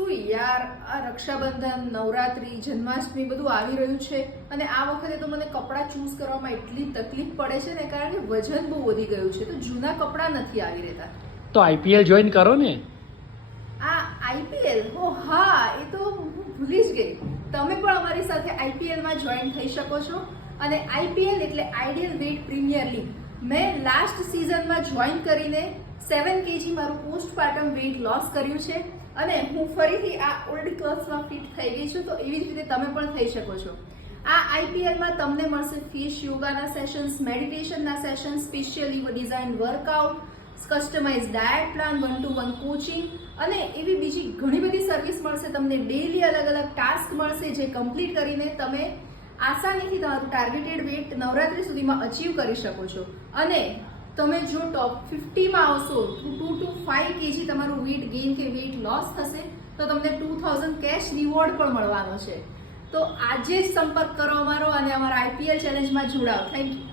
શું યાર, આ રક્ષાબંધન, નવરાત્રી, જન્માષ્ટમી બધું આવી રહ્યું છે અને આ વખતે તો મને કપડાં ચૂઝ કરવામાં એટલી તકલીફ પડે છે ને, કારણ કે વજન બહુ વધી ગયું છે, તો જૂના કપડાં નથી આવી રહેતા. તો આઈપીએલ જોઈન કરો ને. આ આઈપીએલ, ઓ હા, એ તો હું ભૂલી જ ગઈ. તમે પણ અમારી સાથે આઈપીએલમાં જોઈન થઈ શકો છો. અને આઈપીએલ એટલે આઈડિયલ વેટ પ્રીમિયર લીગ. મેં લાસ્ટ સિઝનમાં જોઈન કરીને 7 kg મારું પોસ્ટપાર્ટમ વેઇટ લોસ કર્યું છે અને હું ફરીથી આ ઓલ્ડ ક્લોથ્સમાં ફિટ થઈ ગઈ છું. તો એવી જ રીતે તમે પણ થઈ શકો છો. આ આઈપીએલમાં તમને મળશે ફિશ યોગાના સેશન્સ, મેડિટેશનના sessions, specially design workout, customize diet plan, 1-to-1 coaching અને એવી બીજી ઘણી બધી સર્વિસ મળશે તમને. ડેઈલી અલગ અલગ ટાસ્ક મળશે જે કમ્પ્લીટ કરીને તમે આસાનીથી તમારું ટાર્ગેટેડ વેટ નવરાત્રી સુધીમાં અચીવ કરી શકો છો. અને તમે જો ટોપ 50માં આવશો, 2 to 5 kg તમારું વેટ ગેઇન કે વેટ લોસ થશે તો તમને 2000 કેશ રિવોર્ડ પણ મળવાનો છે. તો આજે જ સંપર્ક કરો અમારો અને અમારા આઈપીએલ ચેલેન્જમાં જોડાઓ. Thank you.